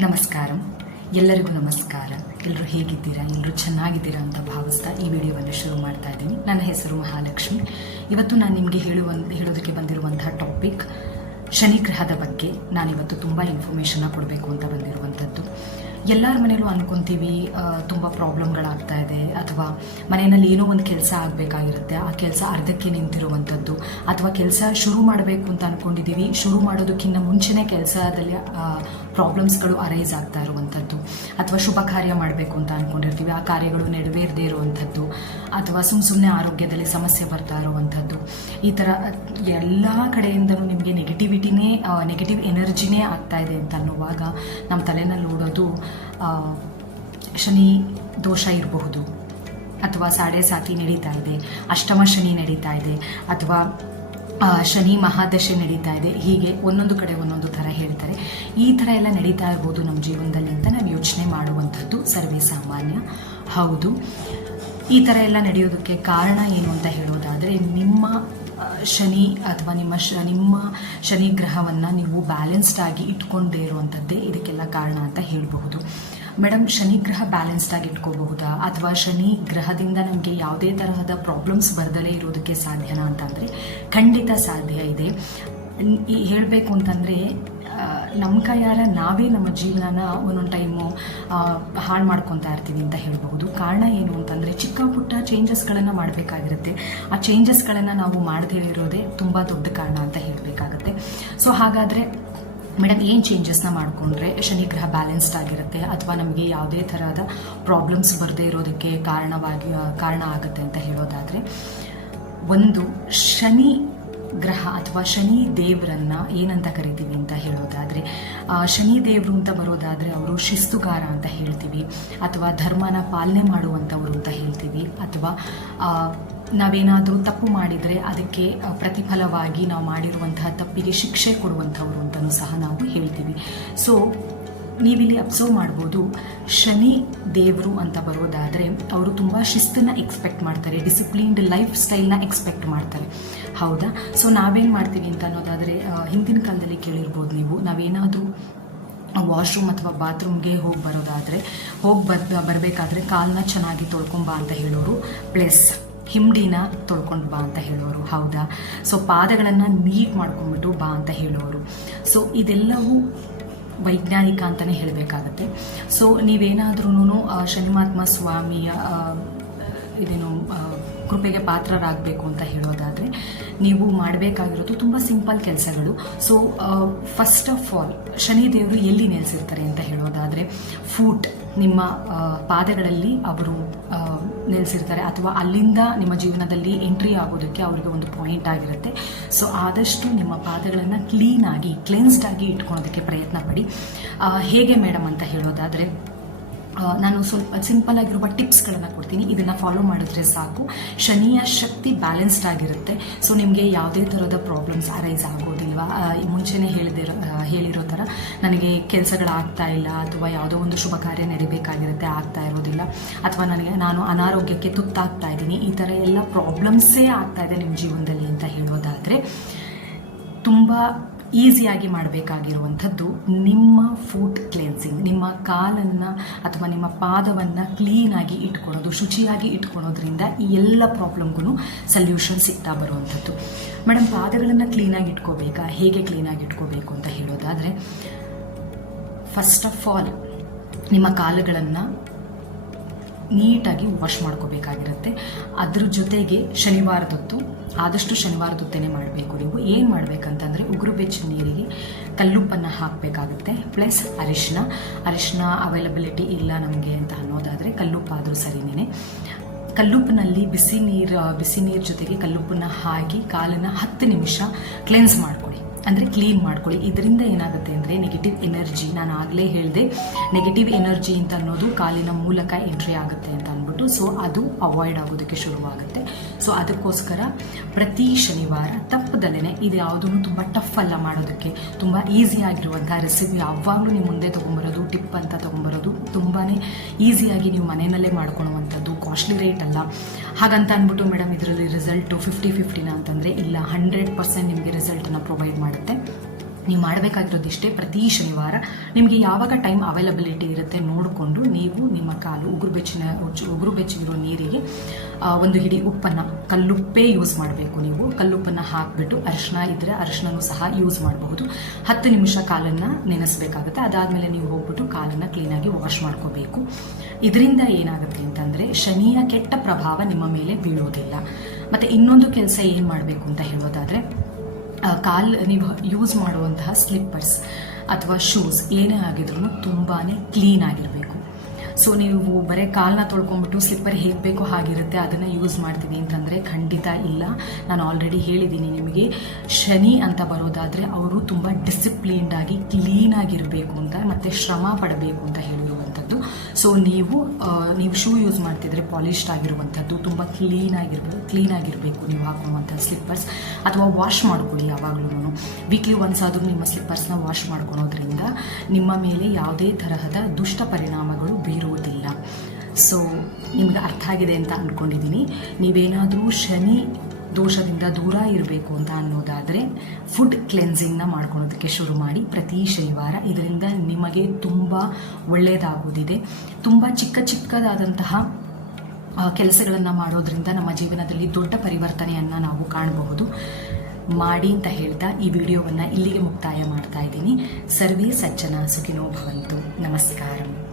ನಮಸ್ಕಾರ. ಎಲ್ಲರಿಗೂ ನಮಸ್ಕಾರ. ಎಲ್ಲರೂ ಹೇಗಿದ್ದೀರಾ? ಎಲ್ಲರೂ ಚೆನ್ನಾಗಿದ್ದೀರಾ ಅಂತ ಭಾವಿಸ್ತಾ ಈ ವಿಡಿಯೋವನ್ನು ಶುರು ಮಾಡ್ತಾ ಇದ್ದೀನಿ. ನನ್ನ ಹೆಸರು ಮಹಾಲಕ್ಷ್ಮಿ. ಇವತ್ತು ನಾನು ನಿಮಗೆ ಹೇಳುವ ಹೇಳೋದಕ್ಕೆ ಬಂದಿರುವಂತಹ ಟಾಪಿಕ್ ಶನಿ ಗ್ರಹದ ಬಗ್ಗೆ. ನಾನಿವತ್ತು ತುಂಬ ಇನ್ಫಾರ್ಮೇಷನ್ನ ಕೊಡಬೇಕು ಅಂತ ಬಂದಿರುವಂಥದ್ದು. ಎಲ್ಲರ ಮನೇಲೂ ಅನ್ಕೊಂತೀವಿ ಆ, ತುಂಬ ಪ್ರಾಬ್ಲಮ್ಗಳಾಗ್ತಾ ಇದೆ ಅಥವಾ ಮನೆಯಲ್ಲಿ ಏನೋ ಒಂದು ಕೆಲಸ ಆಗಬೇಕಾಗಿರುತ್ತೆ. ಆ ಕೆಲಸ ಅರ್ಧಕ್ಕೆ ನಿಂತಿರುವಂಥದ್ದು. ಅಥವಾ ಕೆಲಸ ಶುರು ಮಾಡಬೇಕು ಅಂತ ಅನ್ಕೊಂಡಿದ್ದೀವಿ. ಶುರು ಮಾಡೋದಕ್ಕಿಂತ ಮುಂಚೆನೇ ಕೆಲಸದಲ್ಲಿ ಪ್ರಾಬ್ಲಮ್ಸ್ಗಳು ಅರೈಸ್ ಆಗ್ತಾ ಇರುವಂಥದ್ದು. ಅಥವಾ ಶುಭ ಕಾರ್ಯ ಮಾಡಬೇಕು ಅಂತ ಅನ್ಕೊಂಡಿರ್ತೀವಿ. ಆ ಕಾರ್ಯಗಳು ನೆರವೇರದೇ ಇರುವಂಥದ್ದು. ಅಥವಾ ಸುಮ್ಮ ಸುಮ್ಮನೆ ಆರೋಗ್ಯದಲ್ಲಿ ಸಮಸ್ಯೆ ಬರ್ತಾ ಇರುವಂಥದ್ದು. ಈ ಥರ ಎಲ್ಲ ಕಡೆಯಿಂದಲೂ ನಿಮಗೆ ನೆಗೆಟಿವಿಟಿನೇ ನೆಗೆಟಿವ್ ಎನರ್ಜಿನೇ ಆಗ್ತಾ ಇದೆ ಅಂತ ಅನ್ನುವಾಗ ನಮ್ಮ ತಲೆನಲ್ಲಿ ಓಡೋದು ಶನಿ ದೋಷ ಇರಬಹುದು. ಅಥವಾ ಸಾಡೆ ಸಾತಿ ನಡೀತಾ ಇದೆ. ಅಷ್ಟಮ ಶನಿ ನಡೀತಾ ಇದೆ. ಅಥವಾ ಶನಿ ಮಹಾದಶೆ ನಡೀತಾ ಇದೆ. ಹೀಗೆ ಒಂದೊಂದು ಕಡೆ ಒಂದೊಂದು ಥರ ಹೇಳ್ತಾರೆ. ಈ ಥರ ಎಲ್ಲ ನಡೀತಾ ಇರ್ಬೋದು ನಮ್ಮ ಜೀವನದಲ್ಲಿ ಅಂತ ನಾವು ಯೋಚನೆ ಮಾಡುವಂಥದ್ದು ಸರ್ವೇ ಸಾಮಾನ್ಯ. ಹೌದು. ಈ ಥರ ಎಲ್ಲ ನಡೆಯೋದಕ್ಕೆ ಕಾರಣ ಏನು ಅಂತ ಹೇಳೋದಾದರೆ, ನಿಮ್ಮ ಶನಿ ಅಥವಾ ನಿಮ್ಮ ಶ, ನಿಮ್ಮ ಶನಿ ಗ್ರಹವನ್ನು ನೀವು ಬ್ಯಾಲೆನ್ಸ್ಡ್ ಆಗಿ ಇಟ್ಕೊಂಡೇ ಇರುವಂಥದ್ದೇ ಇದಕ್ಕೆಲ್ಲ ಕಾರಣ ಅಂತ ಹೇಳಬಹುದು. ಮೇಡಮ್ ಶನಿ ಗ್ರಹ ಬ್ಯಾಲೆನ್ಸ್ಡ್ ಆಗಿ ಇಟ್ಕೋಬಹುದಾ ಅಥವಾ ಶನಿ ಗ್ರಹದಿಂದ ನಮಗೆ ಯಾವುದೇ ತರಹದ ಪ್ರಾಬ್ಲಮ್ಸ್ ಬರದಲೇ ಇರೋದಕ್ಕೆ ಸಾಧ್ಯನಾ ಅಂತಂದರೆ ಖಂಡಿತ ಸಾಧ್ಯ ಇದೆ. ಹೇಳಬೇಕು ಅಂತಂದರೆ ನಮ್ಮ ಕೈಯಾರ ನಾವೇ ನಮ್ಮ ಜೀವನನ ಒಂದೊಂದು ಟೈಮು ಹಾಳು ಮಾಡ್ಕೊತಾ ಇರ್ತೀವಿ ಅಂತ ಹೇಳಬಹುದು. ಕಾರಣ ಏನು ಅಂತಂದರೆ, ಚಿಕ್ಕ ಪುಟ್ಟ ಚೇಂಜಸ್ಗಳನ್ನು ಮಾಡಬೇಕಾಗಿರುತ್ತೆ. ಆ ಚೇಂಜಸ್ಗಳನ್ನು ನಾವು ಮಾಡದೇ ಇರೋದೇ ತುಂಬ ದೊಡ್ಡ ಕಾರಣ ಅಂತ ಹೇಳಬೇಕಾಗುತ್ತೆ. ಸೊ ಹಾಗಾದರೆ ಮೇಡಮ್, ಏನು ಚೇಂಜಸ್ನ ಮಾಡಿಕೊಂಡ್ರೆ ಶನಿ ಗ್ರಹ ಬ್ಯಾಲೆನ್ಸ್ಡ್ ಆಗಿರುತ್ತೆ ಅಥವಾ ನಮಗೆ ಯಾವುದೇ ಥರದ ಪ್ರಾಬ್ಲಮ್ಸ್ ಬರದೇ ಇರೋದಕ್ಕೆ ಕಾರಣವಾಗಿ ಕಾರಣ ಆಗುತ್ತೆ ಅಂತ ಹೇಳೋದಾದರೆ, ಒಂದು ಶನಿ ಗ್ರಹ ಅಥವಾ ಶನಿ ದೇವರನ್ನ ಏನಂತ ಕರಿತೀವಿ ಅಂತ ಹೇಳೋದಾದರೆ ಶನಿ ದೇವರು ಅಂತ ಬರೋದಾದರೆ ಅವರು ಶಿಸ್ತುಗಾರ ಅಂತ ಹೇಳ್ತೀವಿ ಅಥವಾ ಧರ್ಮನ ಪಾಲನೆ ಮಾಡುವಂಥವ್ರು ಅಂತ ಹೇಳ್ತೀವಿ ಅಥವಾ ನಾವೇನಾದರೂ ತಪ್ಪು ಮಾಡಿದರೆ ಅದಕ್ಕೆ ಪ್ರತಿಫಲವಾಗಿ ನಾವು ಮಾಡಿರುವಂತಹ ತಪ್ಪಿಗೆ ಶಿಕ್ಷೆ ಕೊಡುವಂಥವ್ರು ಅಂತಲೂ ಸಹ ನಾವು ಹೇಳ್ತೀವಿ. ಸೊ ನೀವಿಲ್ಲಿ ಅಬ್ಸರ್ವ್ ಮಾಡ್ಬೋದು, ಶನಿ ದೇವರು ಅಂತ ಬರೋದಾದರೆ ಅವರು ತುಂಬ ಶಿಸ್ತನ್ನು ಎಕ್ಸ್ಪೆಕ್ಟ್ ಮಾಡ್ತಾರೆ ಡಿಸಿಪ್ಲಿನ್ಡ್ ಲೈಫ್ ಸ್ಟೈಲ್ನ ಎಕ್ಸ್ಪೆಕ್ಟ್ ಮಾಡ್ತಾರೆ. ಹೌದಾ? ಸೊ ನಾವೇನು ಮಾಡ್ತೀವಿ ಅಂತ ಅನ್ನೋದಾದರೆ ಹಿಂದಿನ ಕಾಲದಲ್ಲಿ ಕೇಳಿರ್ಬೋದು ನೀವು, ನಾವೇನಾದರೂ ವಾಶ್ರೂಮ್ ಅಥವಾ ಬಾತ್ರೂಮ್ಗೆ ಹೋಗಿ ಬರೋದಾದರೆ, ಹೋಗಿ ಬರ್, ಬರಬೇಕಾದ್ರೆ ಕಾಲನ್ನ ಚೆನ್ನಾಗಿ ತೊಳ್ಕೊಂಬಾ ಅಂತ ಹೇಳೋರು. ಪ್ಲಸ್ ಹಿಂಡಿನ ತೊಳ್ಕೊಂಡು ಬಾ ಅಂತ ಹೇಳೋರು. ಹೌದಾ? ಸೊ ಪಾದಗಳನ್ನು ನೀಟ್ ಮಾಡ್ಕೊಂಡ್ಬಿಟ್ಟು ಬಾ ಅಂತ ಹೇಳೋರು. ಸೊ ಇದೆಲ್ಲವೂ ವೈಜ್ಞಾನಿಕ ಅಂತಲೇ ಹೇಳಬೇಕಾಗತ್ತೆ. ಸೊ ನೀವೇನಾದ್ರೂ ಶನಿಮಾತ್ಮ ಸ್ವಾಮಿಯ ಇದೇನು ಕೃಪೆಗೆ ಪಾತ್ರರಾಗಬೇಕು ಅಂತ ಹೇಳೋದಾದರೆ, ನೀವು ಮಾಡಬೇಕಾಗಿರೋದು ತುಂಬ ಸಿಂಪಲ್ ಕೆಲಸಗಳು. So first of all Shani ದೇವರು ಎಲ್ಲಿ ನೆಲೆಸಿರ್ತಾರೆ ಅಂತ ಹೇಳೋದಾದರೆ, ಫೂಟ್, ನಿಮ್ಮ ಪಾದಗಳಲ್ಲಿ ಅವರು ಆ, ನೆಲೆಸಿರ್ತಾರೆ. ಅಥವಾ ಅಲ್ಲಿಂದ ನಿಮ್ಮ ಜೀವನದಲ್ಲಿ ಎಂಟ್ರಿ ಆಗೋದಕ್ಕೆ ಅವರಿಗೆ ಒಂದು ಪಾಯಿಂಟ್ ಆಗಿರುತ್ತೆ. ಸೊ ಆದಷ್ಟು ನಿಮ್ಮ ಪಾದಗಳನ್ನು ಕ್ಲೀನಾಗಿ ಕ್ಲೆನ್ಸ್ಡ್ ಆಗಿ ಇಟ್ಕೊಳೋದಕ್ಕೆ ಪ್ರಯತ್ನ ಪಡಿ. ಹೇಗೆ ಮೇಡಮ್ ಅಂತ ಹೇಳೋದಾದರೆ ನಾನು ಸ್ವಲ್ಪ ಸಿಂಪಲ್ ಆಗಿರುವ ಟಿಪ್ಸ್ಗಳನ್ನು ಕೊಡ್ತೀನಿ. ಇದನ್ನು ಫಾಲೋ ಮಾಡಿದ್ರೆ ಸಾಕು. ಶನಿಯ ಶಕ್ತಿ ಬ್ಯಾಲೆನ್ಸ್ಡ್ ಆಗಿರುತ್ತೆ. ಸೊ ನಿಮಗೆ ಯಾವುದೇ ಥರದ ಪ್ರಾಬ್ಲಮ್ಸ್ ಅರೈಸ್ ಆಗೋದಿಲ್ವಾ? ಮುಂಚೆನೆ ಹೇಳಿದಿರೋ ಹೇಳಿರೋ ಥರ ನನಗೆ ಕೆಲಸಗಳಾಗ್ತಾ ಇಲ್ಲ ಅಥವಾ ಯಾವುದೋ ಒಂದು ಶುಭ ಕಾರ್ಯ ನಡಿಬೇಕಾಗಿರುತ್ತೆ, ಆಗ್ತಾ ಇರೋದಿಲ್ಲ. ಅಥವಾ ನನಗೆ, ನಾನು ಅನಾರೋಗ್ಯಕ್ಕೆ ತುತ್ತಾಗ್ತಾ ಇದ್ದೀನಿ. ಈ ಥರ ಎಲ್ಲ ಪ್ರಾಬ್ಲಮ್ಸೇ ಆಗ್ತಾ ಇದೆ ನಿಮ್ಮ ಜೀವನದಲ್ಲಿ ಅಂತ ಹೇಳೋದಾದರೆ, ತುಂಬ ಈಸಿಯಾಗಿ ಮಾಡಬೇಕಾಗಿರುವಂಥದ್ದು ನಿಮ್ಮ ಫೂಟ್ ಕ್ಲೆನ್ಸಿಂಗ್ ನಿಮ್ಮ ಕಾಲನ್ನು ಅಥವಾ ನಿಮ್ಮ ಪಾದವನ್ನು ಕ್ಲೀನಾಗಿ ಇಟ್ಕೊಳ್ಳೋದು, ಶುಚಿಯಾಗಿ ಇಟ್ಕೊಳ್ಳೋದ್ರಿಂದ ಈ ಎಲ್ಲ ಪ್ರಾಬ್ಲಮ್ಗೂ ಸಲ್ಯೂಷನ್ ಸಿಗ್ತಾ ಬರುವಂಥದ್ದು. ಮೇಡಮ್ ಪಾದಗಳನ್ನು ಕ್ಲೀನಾಗಿ ಇಟ್ಕೋಬೇಕಾ? ಹೇಗೆ ಕ್ಲೀನಾಗಿ ಇಟ್ಕೋಬೇಕು ಅಂತ ಹೇಳೋದಾದರೆ ಫಸ್ಟ್ ಆಫ್ ಆಲ್ ನಿಮ್ಮ ಕಾಲುಗಳನ್ನು ನೀಟಾಗಿ ವಾಶ್ ಮಾಡ್ಕೋಬೇಕಾಗಿರುತ್ತೆ. ಅದ್ರ ಜೊತೆಗೆ ಶನಿವಾರದೊತ್ತು ಆದಷ್ಟು ಶನಿವಾರದೊತ್ತೇನೆ ಮಾಡಬೇಕು ನೀವು. ಏನು ಮಾಡಬೇಕಂತಂದರೆ ಉಗುರು ಬೆಚ್ಚ ನೀರಿಗೆ ಕಲ್ಲುಪ್ಪನ್ನು ಹಾಕಬೇಕಾಗುತ್ತೆ, ಪ್ಲಸ್ ಅರಿಶಿನ ಅರಿಶಿನ ಅವೈಲಬಿಲಿಟಿ ಇಲ್ಲ ನಮಗೆ ಅಂತ ಅನ್ನೋದಾದರೆ ಕಲ್ಲುಪ್ಪಾದರೂ ಸರಿನೇ ಕಲ್ಲುಪ್ಪಿನಲ್ಲಿ ಬಿಸಿ ನೀರು ಬಿಸಿ ನೀರು ಜೊತೆಗೆ ಕಲ್ಲುಪ್ಪನ್ನು ಹಾಕಿ ಕಾಲನ್ನು ಹತ್ತು ನಿಮಿಷ ಕ್ಲೆನ್ಸ್ ಮಾಡ್ಕೊಳ್ಳಿ. ಅಂದರೆ ಕ್ಲೀನ್ ಮಾಡ್ಕೊಳ್ಳಿ. ಇದರಿಂದ ಏನಾಗುತ್ತೆ ಅಂದರೆ ನೆಗೆಟಿವ್ ಎನರ್ಜಿ ನಾನು ಆಗಲೇ ಹೇಳಿದೆ ನೆಗೆಟಿವ್ ಎನರ್ಜಿ ಅಂತ ಅನ್ನೋದು ಕಾಲಿನ ಮೂಲಕ ಎಂಟ್ರಿ ಆಗುತ್ತೆ ಅಂತ ಅಂದ್ಬಿಟ್ಟು ಸೊ ಅದು ಅವಾಯ್ಡ್ ಆಗೋದಕ್ಕೆ ಶುರುವಾಗುತ್ತೆ. ಸೊ ಅದಕ್ಕೋಸ್ಕರ ಪ್ರತಿ ಶನಿವಾರ ತಪ್ಪದಲ್ಲೇ ಇದು ಯಾವುದೂ ತುಂಬ ಟಫ್ ಅಲ್ಲ ಮಾಡೋದಕ್ಕೆ. ತುಂಬ ಈಸಿ ಆಗಿರುವಂಥ ರೆಸಿಪಿ ಯಾವಾಗಲೂ ನೀವು ಮುಂದೆ ತೊಗೊಂಬರೋದು ಟಿಪ್ ಅಂತ ತೊಗೊಂಬರೋದು ತುಂಬಾ ಈಸಿಯಾಗಿ ನೀವು ಮನೆಯಲ್ಲೇ ಮಾಡ್ಕೊಳ್ಳುವಂಥದ್ದು ಕಾಸ್ಟ್ಲಿ ರೇಟ್ ಅಲ್ಲ. ಹಾಗಂತ ಅಂದ್ಬಿಟ್ಟು ಮೇಡಮ್ ಇದರಲ್ಲಿ ರಿಸಲ್ಟು ಫಿಫ್ಟಿ ಫಿಫ್ಟಿನ ಅಂತಂದರೆ ಇಲ್ಲ ಹಂಡ್ರೆಡ್ ಪರ್ಸೆಂಟ್ ನಿಮಗೆ ರಿಸಲ್ಟನ್ನು ಪ್ರೊವೈಡ್ ಮಾಡುತ್ತೆ. ನೀವು ಮಾಡಬೇಕಾಗಿರೋದಿಷ್ಟೇ ಪ್ರತಿ ಶನಿವಾರ. ನಿಮಗೆ ಯಾವಾಗ ಟೈಮ್ ಅವೈಲಬಿಲಿಟಿ ಇರುತ್ತೆ ನೋಡಿಕೊಂಡು ನೀವು ನಿಮ್ಮ ಕಾಲು ಉಗುರು ಬೆಚ್ಚಿನ, ಉಗುರು ಬೆಚ್ಚಗಿರೋ ನೀರಿಗೆ ಒಂದು ಹಿಡಿ ಉಪ್ಪನ್ನು, ಕಲ್ಲುಪ್ಪೇ ಯೂಸ್ ಮಾಡಬೇಕು ನೀವು. ಕಲ್ಲುಪ್ಪನ್ನು ಹಾಕಿಬಿಟ್ಟು ಅರಿಶಿನ ಇದ್ದರೆ ಅರಿಶಿನೂ ಸಹ ಯೂಸ್ ಮಾಡಬಹುದು. ಹತ್ತು ನಿಮಿಷ ಕಾಲನ್ನು ನೆನೆಸಬೇಕಾಗುತ್ತೆ. ಅದಾದಮೇಲೆ ನೀವು ಹೋಗ್ಬಿಟ್ಟು ಕಾಲನ್ನು ಕ್ಲೀನಾಗಿ ವಾಶ್ ಮಾಡ್ಕೋಬೇಕು. ಇದರಿಂದ ಏನಾಗುತ್ತೆ ಅಂತಂದರೆ ಶನಿಯ ಕೆಟ್ಟ ಪ್ರಭಾವ ನಿಮ್ಮ ಮೇಲೆ ಬೀಳೋದಿಲ್ಲ. ಮತ್ತು ಇನ್ನೊಂದು ಕೆಲಸ ಏನು ಮಾಡಬೇಕು ಅಂತ ಹೇಳೋದಾದರೆ ಕಾಲ್ ನೀವು ಯೂಸ್ ಮಾಡುವಂತಹ ಸ್ಲಿಪ್ಪರ್ಸ್ ಅಥವಾ ಶೂಸ್ ಏನೇ ಆಗಿದ್ರು ತುಂಬಾ ಕ್ಲೀನ್ ಆಗಿರಬೇಕು. ಸೊ ನೀವು ಬರೀ ಕಾಲನ್ನ ತೊಳ್ಕೊಂಡ್ಬಿಟ್ಟು ಸ್ಲಿಪ್ಪರ್ ಹೇಗೆ ಬೇಕೋ ಹಾಗಿರುತ್ತೆ, ಅದನ್ನು ಯೂಸ್ ಮಾಡ್ತೀವಿ ಅಂತಂದರೆ ಖಂಡಿತ ಇಲ್ಲ. ನಾನು ಆಲ್ರೆಡಿ ಹೇಳಿದ್ದೀನಿ ನಿಮಗೆ, ಶನಿ ಅಂತ ಬರೋದಾದರೆ ಅವರು ತುಂಬ ಡಿಸಿಪ್ಲೀನ್ಡ್ ಆಗಿ ಕ್ಲೀನ್ ಆಗಿರಬೇಕು ಅಂತ ಮತ್ತು ಶ್ರಮ ಪಡಬೇಕು ಅಂತ ಹೇಳಿರುವಂಥದ್ದು ಸೊ ನೀವು ನೀವು ಶೂ ಯೂಸ್ ಮಾಡ್ತಿದ್ರೆ ಪಾಲಿಶ್ಡ್ ಆಗಿರುವಂಥದ್ದು, ತುಂಬ ಕ್ಲೀನ್ ಆಗಿರ್ಬೇಕು ಕ್ಲೀನ್ ಆಗಿರಬೇಕು. ನೀವು ಹಾಕೊಳ್ಳುವಂಥ ಸ್ಲಿಪ್ಪರ್ಸ್ ಅಥವಾ ವಾಶ್ ಮಾಡ್ಕೊಳ್ಳಿ ಯಾವಾಗಲೂ ವೀಕ್ಲಿ ಒನ್ಸ್ ಆದರೂ ನಿಮ್ಮ ಸ್ಲಿಪ್ಪರ್ಸ್ನ ವಾಶ್ ಮಾಡ್ಕೊಳೋದ್ರಿಂದ ನಿಮ್ಮ ಮೇಲೆ ಯಾವುದೇ ತರಹದ ದುಷ್ಟ ಪರಿಣಾಮಗಳು ಬೀರುವುದಿಲ್ಲ. ಸೊ ನಿಮ್ಗೆ ಅರ್ಥ ಆಗಿದೆ ಅಂತ ಅಂದ್ಕೊಂಡಿದ್ದೀನಿ ನೀವೇನಾದರೂ ಶನಿ ದೋಷದಿಂದ ದೂರ ಇರಬೇಕು ಅಂತ ಅನ್ನೋದಾದರೆ ಫುಡ್ ಕ್ಲೆನ್ಸಿಂಗ್ನ ಮಾಡ್ಕೊಳೋದಕ್ಕೆ ಶುರು ಮಾಡಿ ಪ್ರತಿ ಶನಿವಾರ. ಇದರಿಂದ ನಿಮಗೆ ತುಂಬ ಒಳ್ಳೆಯದಾಗೋದಿದೆ ತುಂಬ ಚಿಕ್ಕ ಚಿಕ್ಕದಾದಂತಹ ಕೆಲಸಗಳನ್ನು ಮಾಡೋದ್ರಿಂದ ನಮ್ಮ ಜೀವನದಲ್ಲಿ ದೊಡ್ಡ ಪರಿವರ್ತನೆಯನ್ನು ನಾವು ಕಾಣಬಹುದು. ಮಾಡಿ ಅಂತ ಹೇಳ್ತಾ ಈ ವಿಡಿಯೋವನ್ನು ಇಲ್ಲಿಗೆ ಮುಕ್ತಾಯ ಮಾಡ್ತಾ ಇದ್ದೀನಿ. ಸರ್ವೇ ಸಜ್ಜನ ಸುಖಿನೋ ಭವಂತು. ನಮಸ್ಕಾರ.